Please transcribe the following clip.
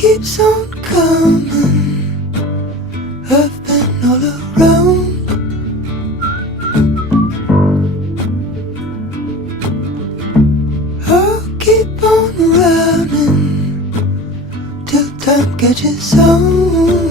keeps on coming. I've been all around. I'll keep on running till time catches on.